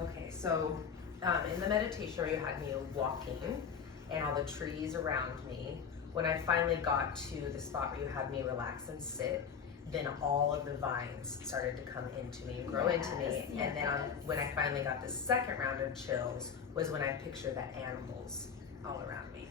Okay, so in the meditation where you had me walking and all the trees around me, when I finally got to the spot where you had me relax and sit, then all of the vines started to come into me and grow into me. Yes. And then when I finally got the second round of chills was when I pictured the animals all around me.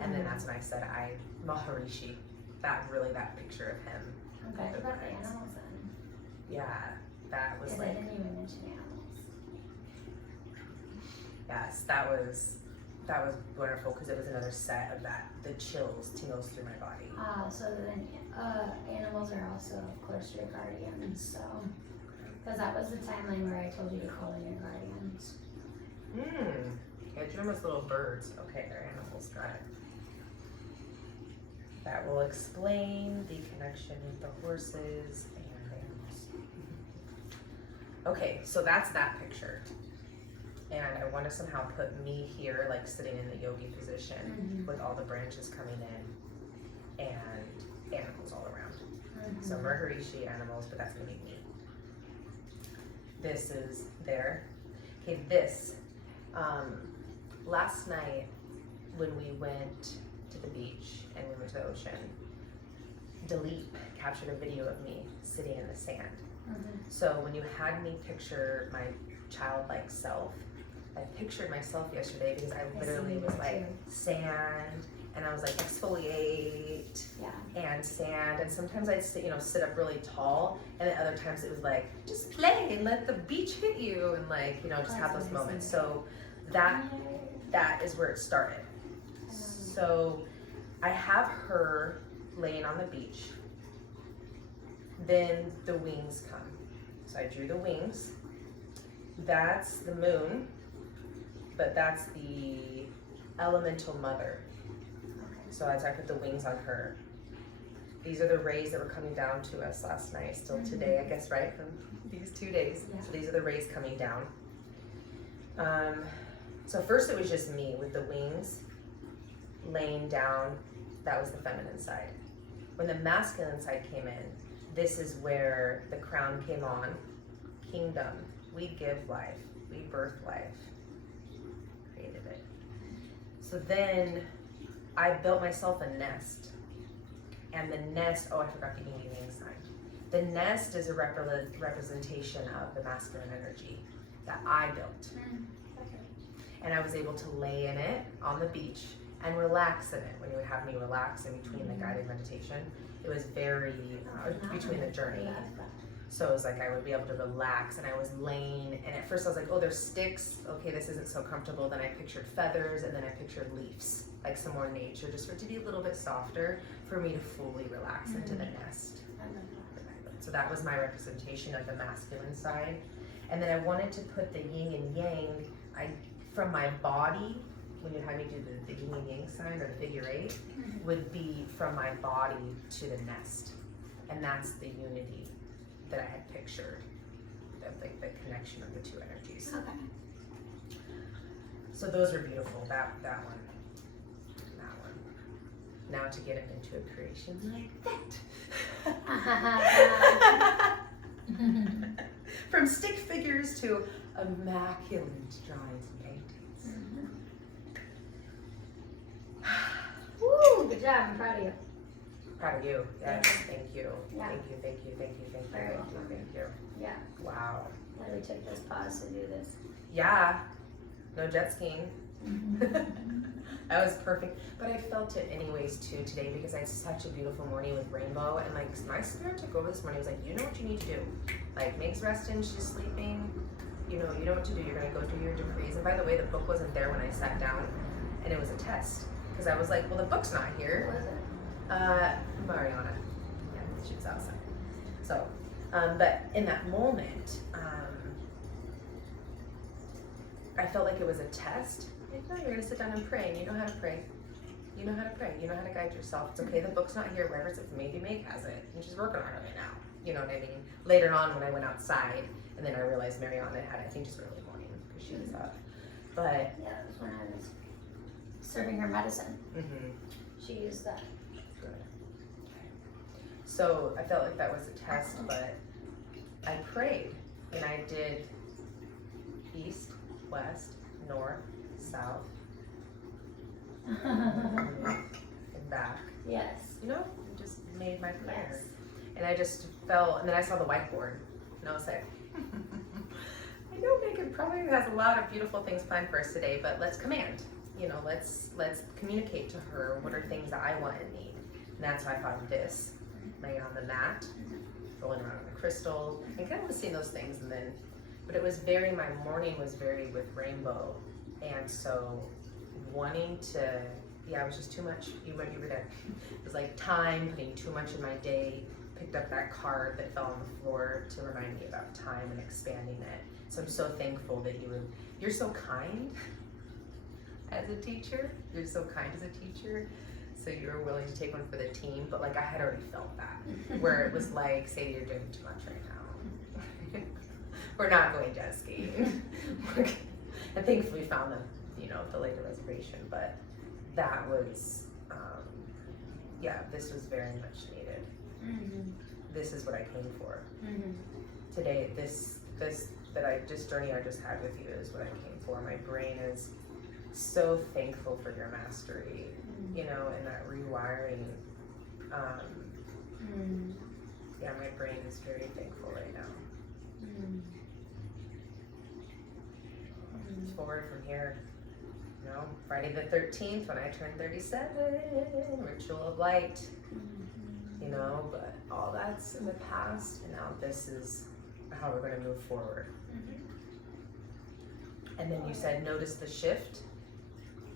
And then that's when I said, Maharishi, that picture of him. Okay, what about the animals then? Yeah, that was Because I didn't even mention animals. Yes, that was wonderful because it was another set of that, the chills, tingles through my body. So then animals are also, of course, your guardians. So, because that was the timeline where I told you to call in your guardians. Okay, Juma's little birds. Okay, they're animals. Got it. That will explain the connection with the horses and animals. Okay, so that's that picture. And I want to somehow put me here, like sitting in the yogi position with all the branches coming in and animals all around. So Maharishi animals, but that's going to be me. This is there. Okay, this. Last night when we went to the beach and we went to the ocean, Delete captured a video of me sitting in the sand. So when you had me picture my childlike self, I pictured myself yesterday because I literally was like sand, and I was like exfoliate and sand, and sometimes I'd sit up really tall, and then other times it was like just play and let the beach hit you, and like just have those moments. So that is where it started. So I have her laying on the beach. Then the wings come. So I drew the wings. That's the moon, but that's the elemental mother. So as I put the wings on her, these are the rays that were coming down to us last night, still today, I guess, right? From these 2 days. So these are the rays coming down. So first it was just me with the wings laying down. That was the feminine side. When the masculine side came in, this is where the crown came on. Kingdom. We give life. We birth life. Created it. So then I built myself a nest. And the nest, I forgot the yin and yang sign. The nest is a representation of the masculine energy that I built. And I was able to lay in it on the beach and relax in it. When you would have me relax in between the guided meditation, it was very between the journey. So it was like I would be able to relax, and I was laying, and at first I was like, oh, there's sticks. Okay, this isn't so comfortable. Then I pictured feathers, and then I pictured leaves, like some more nature, just for it to be a little bit softer for me to fully relax into the nest. So that was my representation of the masculine side. And then I wanted to put the yin and yang from my body. When you had me do the yin and yang sign or the figure 8, would be from my body to the nest. And that's the unity that I had pictured, like the connection of the two energies. Okay. So those are beautiful, that one. Now to get it into a creation like that. From stick figures to immaculate drawings and paintings. Woo, good job, I'm proud of you. Proud of you. Yes, thank you. Yeah. Thank you. Yeah. Wow. Glad we took this pause to do this. Yeah. No jet skiing. That was perfect. But I felt it anyways too today because I had such a beautiful morning with Rainbow, and like my spirit took over this morning. It was like, you know what you need to do. Like Meg's resting, she's sleeping. You know what to do. You're gonna go do your decrees. And by the way, the book wasn't there when I sat down, and it was a test. Because I was like, well, the book's not here. What was it? Mariana. Yeah, she was outside. So, but in that moment, I felt like it was a test. Like, no, you're gonna sit down and pray, and you know how to pray. You know how to pray. You know how to guide yourself. It's okay. The book's not here. Wherever it's, maybe Meg has it, and she's working on it right now. You know what I mean? Later on, when I went outside, and then I realized Mariana had, I think, just early morning because she was up. But yeah, it was when I was serving her medicine. She used that. Good. So I felt like that was a test, but I prayed, and I did west, north, south, and back. Yes. You know, I just made my prayer. Yes. And I just felt, and then I saw the whiteboard, and I was like, I know Megan probably has a lot of beautiful things planned for us today, but let's command. You know, let's communicate to her what are things that I want and need. And that's why I thought of this, laying on the mat, rolling around on the crystal, and kind of seeing those things. And then, but it was very, my morning was very with rainbow, and so wanting to, yeah, it was just too much. You were there. It was like time, putting too much in my day. Picked up that card that fell on the floor to remind me about time and expanding it. So I'm so thankful that you're so kind as a teacher. You're so kind as a teacher. So you were willing to take one for the team, but like I had already felt that, where it was like, Sadie, you're doing too much right now. We're not going jet skiing. And thankfully we found the later reservation, but that was, yeah, this was very much needed. Mm-hmm. This is what I came for. Mm-hmm. Today, this journey I just had with you is what I came for. My brain is so thankful for your mastery, you know, and that rewiring. Yeah, my brain is very thankful right now. Forward from here, you know, Friday the 13th when I turned 37, ritual of light. You know, but all that's in the past, and now this is how we're going to move forward. And then you said, notice the shift.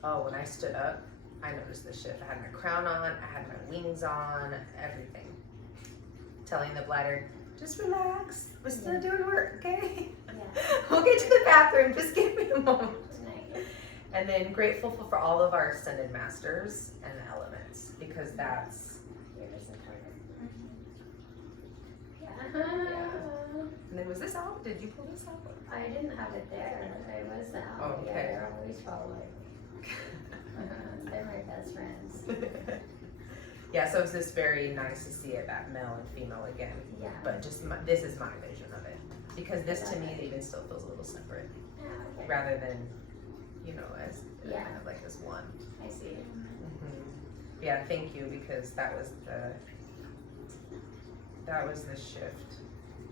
Oh, when I stood up, I noticed the shift. I had my crown on, I had my wings on, everything. Telling the bladder, just relax. We're still doing work, okay? Yeah. We'll get to the bathroom. Just give me a moment. Nice. And then grateful for all of our ascended masters and the elements, because that's. And then was this out? Did you pull this out? I didn't have it there. It was out. Oh, okay. Yeah, they're always following me. They're my best friends. Yeah, so it's just very nice to see it, that male and female again. Yeah. But just this is my vision of it, because this to me even still feels a little separate, Yeah, okay. rather than, you know, as Yeah. kind of like this one. I see. Yeah, thank you, because that was the shift.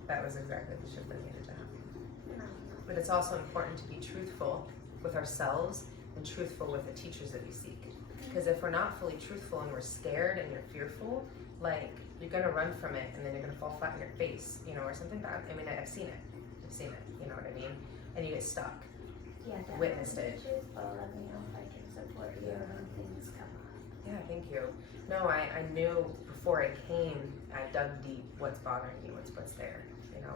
That was exactly the shift that needed to happen. But it's also important to be truthful with ourselves and truthful with the teachers that we seek. Because if we're not fully truthful and we're scared and you're fearful, like, you're gonna run from it and then you're gonna fall flat in your face, you know, or something bad. I mean, I've seen it, you know what I mean? And you get stuck. Yeah, definitely. Witnessed it. Truthful, let me know if I can support you when things come up. Yeah, thank you. No, I knew before I came, I dug deep what's bothering you, what's there, you know.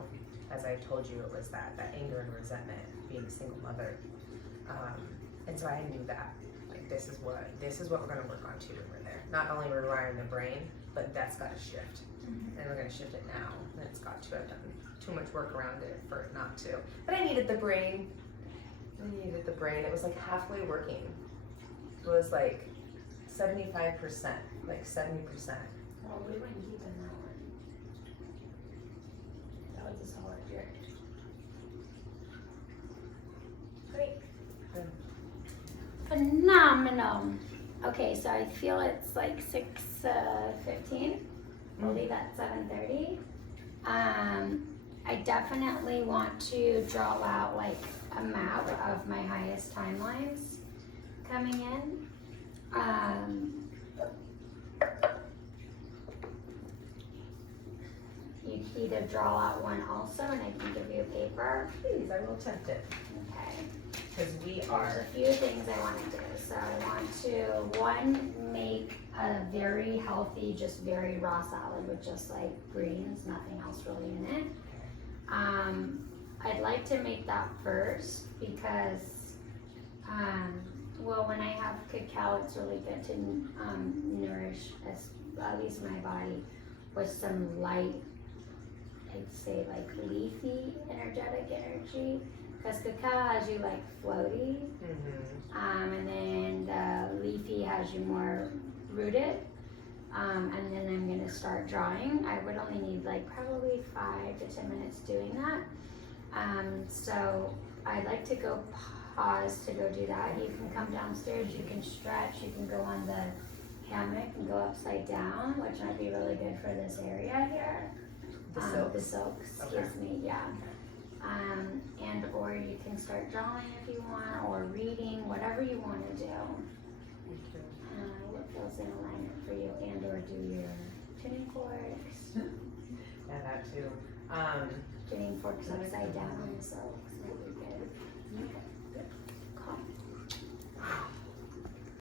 As I told you, it was that anger and resentment, being a single mother. And so I knew that, like, this is what we're gonna work on too when we're there. Not only rewiring the brain, but that's gotta shift. And we're gonna shift it now, and it's got to. I've done too much work around it for it not to. But I needed the brain. It was like halfway working. It was like 75%, like 70%. Well, we wouldn't keep in that one. That was a solid drift. Great. Good. Phenomenal. Okay, so I feel it's like 6:15. We'll leave at 7:30. I definitely want to draw out like a map of my highest timelines coming in. You can either draw out one also, and I can give you a paper. Please, I will attempt it. Okay. Because we There's are. a few things I want to do. So I want to, one, make a very healthy, just very raw salad with just like greens, nothing else really in it. I'd like to make that first because, well, when I have cacao, it's really good to nourish at least my body with some light, I'd say like leafy, energetic energy. Because cacao has you like floaty, and then the leafy has you more rooted. And then I'm gonna start drawing. I would only need like probably 5 to 10 minutes doing that. So I'd like to go pause to go do that. You can come downstairs, you can stretch, you can go on the hammock and go upside down, which might be really good for this area here. The The silks? silks, Okay. excuse me, yeah. And or you can start drawing if you want, or reading, whatever you want to do. What feels in alignment for you, and or do your tuning forks. Yeah, that too. Tuning forks upside down on the silks, that'd be good. Calm.